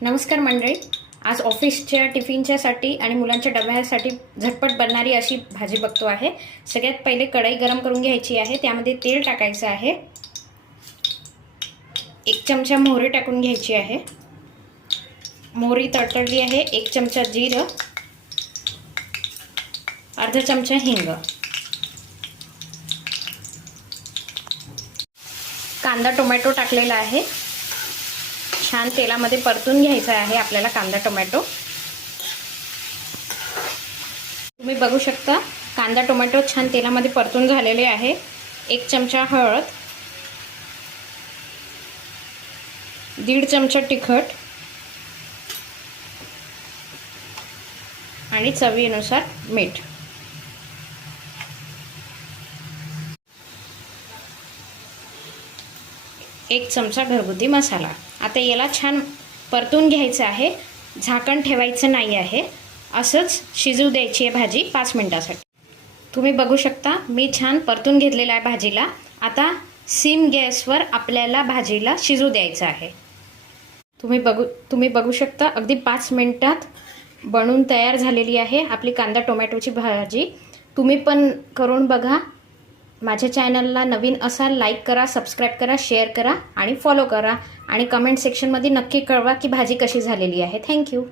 नमस्कार मंडळी. आज ऑफिसच्या टिफिनच्यासाठी आणि मुलांच्या डब्यासाठी झटपट बनणारी अशी भाजी बघतो आहे. सगळ्यात पहिले कढई गरम करून घ्यायची आहे. त्यामध्ये तेल टाकायचं आहे. एक चमचा मोहरी टाकून घ्यायची आहे. मोहरी तडतडली आहे. एक चमचा जिरं. अर्धा चमचा हिंग. कांदा टोमॅटो टाकलेला आहे. छान तेलामध्ये परतून घ्यायचा आहे आपल्याला कांदा टोमॅटो. तुम्ही बघू शकता कांदा टोमॅटो छान तेलामध्ये परतून झालेले आहे. एक चमचा हळद दीड चमचा तिखट आणि चवीनुसार मीठ. एक चमचा घरगुती मसाला. आता याला छान परतून घ्यायचं आहे. झाकण ठेवायचं नाही आहे. असंच शिजू द्यायची आहे भाजी पाच मिनटासाठी. तुम्ही बघू शकता मी छान परतून घेतलेला आहे भाजीला. आता सिम गॅसवर आपल्याला भाजीला शिजू द्यायचं आहे. तुम्ही बघू तुम्ही बघू शकता अगदी पाच मिनटात बनून तयार झालेली आहे आपली कांदा टोमॅटोची भाजी. तुम्ही पण करून बघा. माझ्या चॅनलला नवीन असाल लाईक करा सबस्क्राईब करा शेअर करा आणि फॉलो करा. आणि कमेंट सेक्शनमध्ये नक्की कळवा की भाजी कशी झालेली आहे. थँक्यू